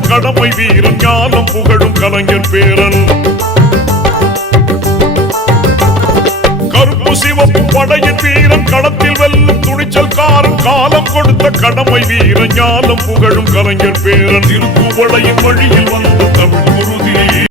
கடமை வீரன் ஞானம் புகழும் கலைஞர் பேரன். கருப்பு சிவப்பு படையின் வீரன் களத்தில் வெல்லும் துணிச்சல்காரன் காலம் கொடுத்த கடமை வீரன் ஞானம் புகழும் கலைஞர் பேரன். திருக்குவளையின் வழியில் வந்த தமிழ்